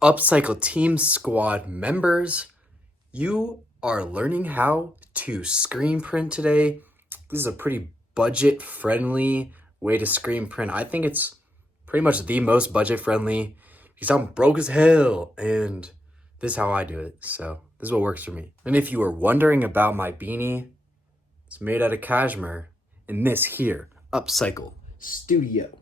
Upcycle Team Squad members, you are learning how to screen print today. This is a pretty budget friendly way to screen print. I think it's pretty much the most budget friendly because I'm broke as hell and this is how I do it. So this is what works for me. And if you were wondering about my beanie, it's made out of cashmere in this here Upcycle Studio.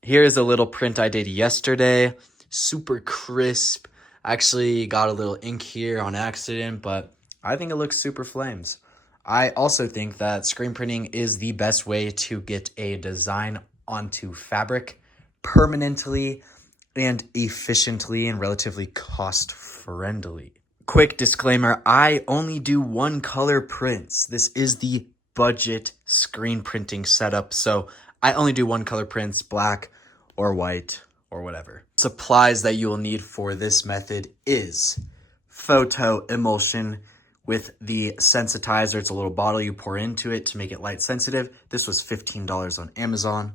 Here's a little print I did yesterday. Super crisp. Actually got a little ink here on accident, but I think it looks super flames. I also think that screen printing is the best way to get a design onto fabric permanently and efficiently and relatively cost friendly. Quick disclaimer, I only do one color prints. This is the budget screen printing setup, so I only do one color prints, black or white or whatever. Supplies that you will need for this method is photo emulsion with the sensitizer. It's a little bottle you pour into it to make it light sensitive. This was $15 on Amazon.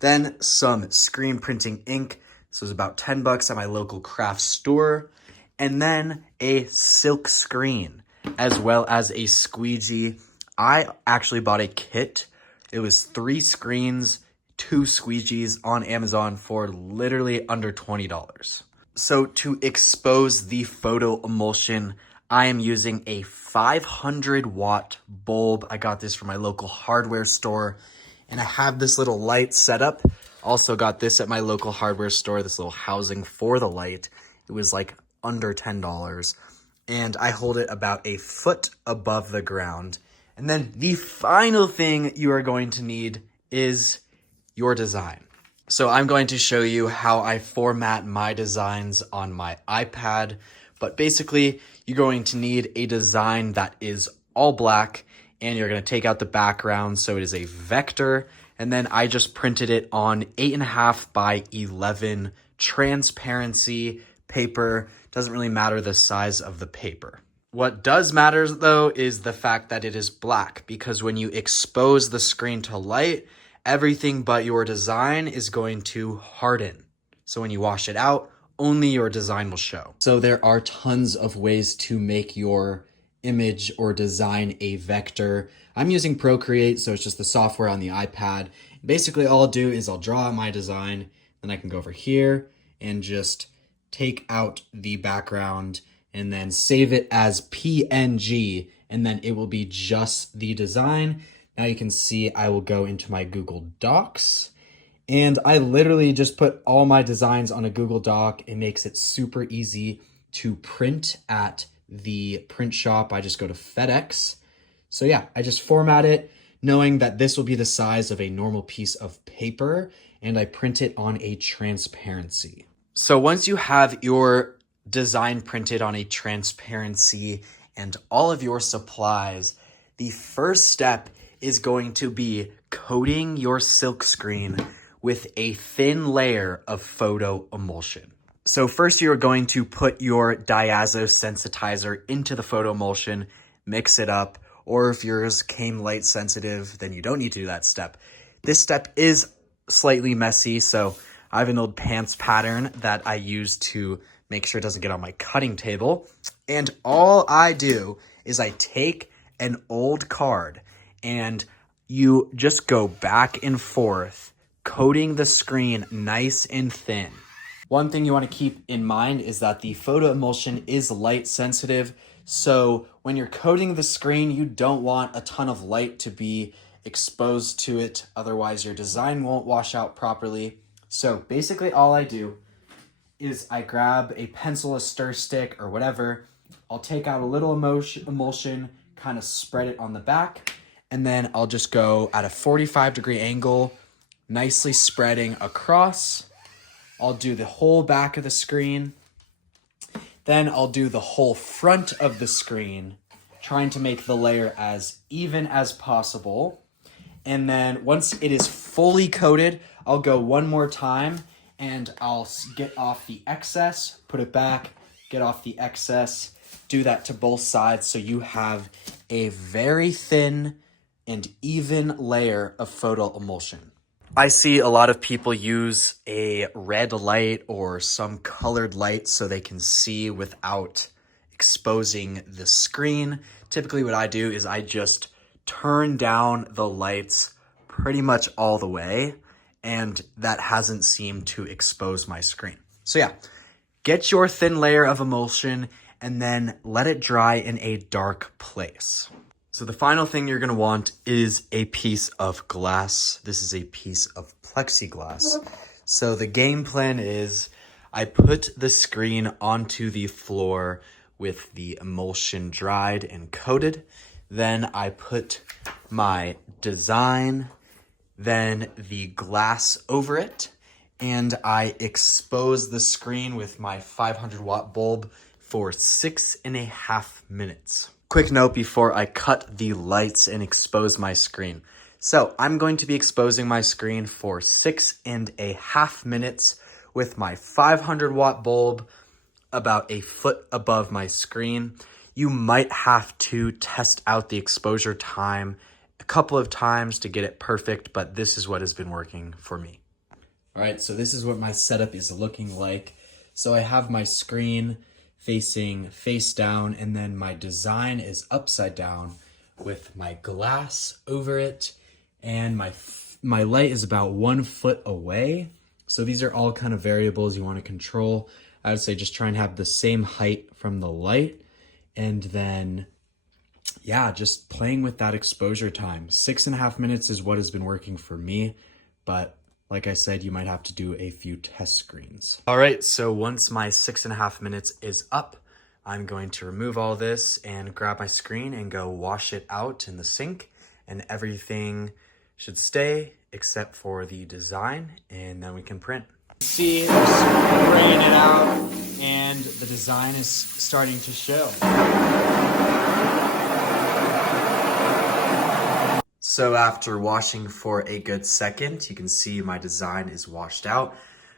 Then some screen printing ink. This was about 10 bucks at my local craft store. And then a silk screen, as well as a squeegee. I actually bought a kit. It was 3 screens, 2 squeegees on Amazon for literally under $20. So to expose the photo emulsion, I am using a 500 watt bulb. I got this from my local hardware store, and I have this little light setup. Also got this at my local hardware store, this little housing for the light. It was like under $10, and I hold it about a foot above the ground. And then the final thing you are going to need is your design. So I'm going to show you how I format my designs on my iPad, but basically you're going to need a design that is all black, and you're going to take out the background so it is a vector, and then I just printed it on 8.5 by 11 transparency paper. Doesn't really matter the size of the paper. What does matter though is the fact that it is black, because when you expose the screen to light, everything but your design is going to harden. So when you wash it out, only your design will show. So there are tons of ways to make your image or design a vector. I'm using Procreate, so it's just the software on the iPad. Basically all I'll do is I'll draw out my design, then I can go over here and just take out the background and then save it as PNG, and then it will be just the design. Now you can see I will go into my Google Docs, and I literally just put all my designs on a Google Doc. It makes it super easy to print at the print shop. I just go to FedEx. So yeah, I just format it knowing that this will be the size of a normal piece of paper, and I print it on a transparency. So once you have your design printed on a transparency and all of your supplies, the first step is going to be coating your silk screen with a thin layer of photo emulsion. So first you're going to put your diazo sensitizer into the photo emulsion, mix it up, or if yours came light sensitive, then you don't need to do that step. This step is slightly messy, so I have an old pants pattern that I use to make sure it doesn't get on my cutting table. And all I do is I take an old card and you just go back and forth, coating the screen nice and thin. One thing you want to keep in mind is that the photo emulsion is light sensitive. So when you're coating the screen, you don't want a ton of light to be exposed to it. Otherwise your design won't wash out properly. So basically all I do is I grab a pencil, a stir stick, or whatever. I'll take out a little emulsion, kind of spread it on the back, and then I'll just go at a 45-degree angle, nicely spreading across. I'll do the whole back of the screen. Then I'll do the whole front of the screen, trying to make the layer as even as possible. And then once it is fully coated, I'll go one more time and I'll get off the excess, put it back, get off the excess, do that to both sides so you have a very thin and even layer of photo emulsion. I see a lot of people use a red light or some colored light so they can see without exposing the screen. Typically what I do is I just turn down the lights pretty much all the way, and that hasn't seemed to expose my screen. So yeah, get your thin layer of emulsion and then let it dry in a dark place. So the final thing you're gonna want is a piece of glass. This is a piece of plexiglass. So the game plan is I put the screen onto the floor with the emulsion dried and coated. Then I put my design, then the glass over it, and I expose the screen with my 500-watt bulb for 6.5 minutes. Quick note before I cut the lights and expose my screen. So I'm going to be exposing my screen for 6.5 minutes with my 500-watt bulb about a foot above my screen. You might have to test out the exposure time a couple of times to get it perfect, but this is what has been working for me. All right, so this is what my setup is looking like. So I have my screen facing face down, and then my design is upside down with my glass over it, and my light is about 1 foot away. So these are all kind of variables you want to control. I would say just try and have the same height from the light, and then yeah, just playing with that exposure time. 6.5 minutes is what has been working for me, but like I said, you might have to do a few test screens. All right, so once my 6.5 minutes is up, I'm going to remove all this and grab my screen and go wash it out in the sink, and everything should stay except for the design, and then we can print. See, we're spraying it out, and the design is starting to show. So after washing for a good second, you can see my design is washed out.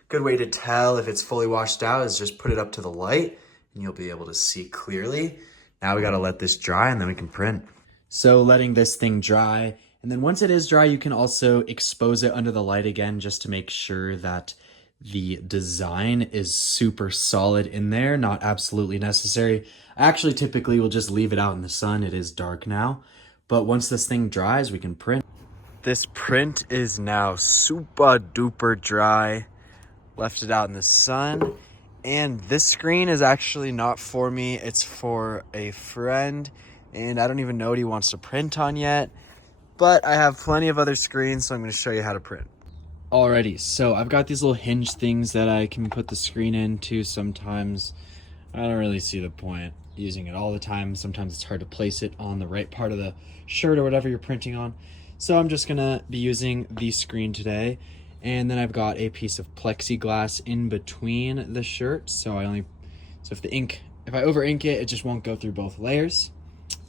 Good way to tell if it's fully washed out is just put it up to the light and you'll be able to see clearly. Now we gotta let this dry and then we can print. So letting this thing dry, and then once it is dry, you can also expose it under the light again just to make sure that the design is super solid in there, not absolutely necessary. I actually typically will just leave it out in the sun. It is dark now. But once this thing dries, we can print. This print is now super duper dry. Left it out in the sun. And this screen is actually not for me. It's for a friend. And I don't even know what he wants to print on yet. But I have plenty of other screens, so I'm going to show you how to print. Alrighty, so I've got these little hinge things that I can put the screen into sometimes. I don't really see the point using it all the time. Sometimes it's hard to place it on the right part of the shirt or whatever you're printing on. So I'm just gonna be using the screen today. And then I've got a piece of plexiglass in between the shirt. So if I over ink it, it just won't go through both layers.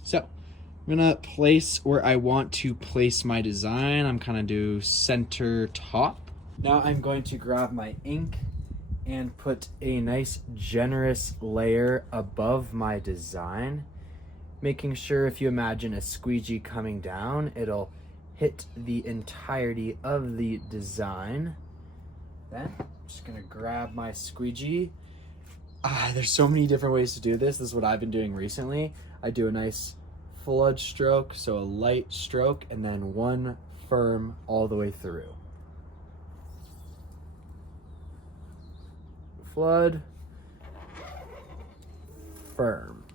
So I'm gonna place where I want to place my design. I'm kind of do center top. Now I'm going to grab my ink and put a nice generous layer above my design, making sure if you imagine a squeegee coming down, it'll hit the entirety of the design. Then I'm just gonna grab my squeegee. There's so many different ways to do this. This is what I've been doing recently. I do a nice flood stroke, so a light stroke, and then one firm all the way through. Flood, firm,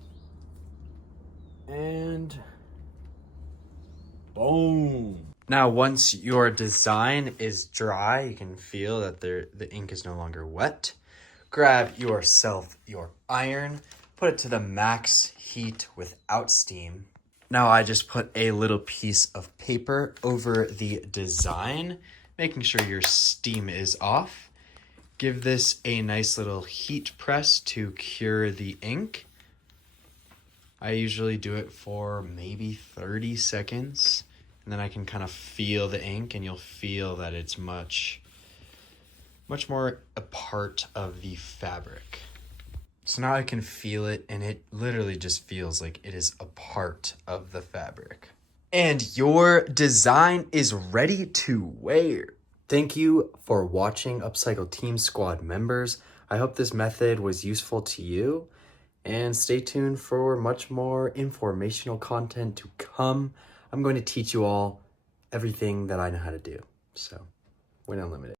and boom. Now once your design is dry, you can feel that the ink is no longer wet. Grab yourself your iron, put it to the max heat without steam. Now I just put a little piece of paper over the design, making sure your steam is off. Give this a nice little heat press to cure the ink. I usually do it for maybe 30 seconds, and then I can kind of feel the ink, and you'll feel that it's much more a part of the fabric. So now I can feel it, and it literally just feels like it is a part of the fabric. And your design is ready to wear. Thank you for watching Upcycle Team Squad members. I hope this method was useful to you, and stay tuned for much more informational content to come. I'm going to teach you all everything that I know how to do. So, Win Unlimited.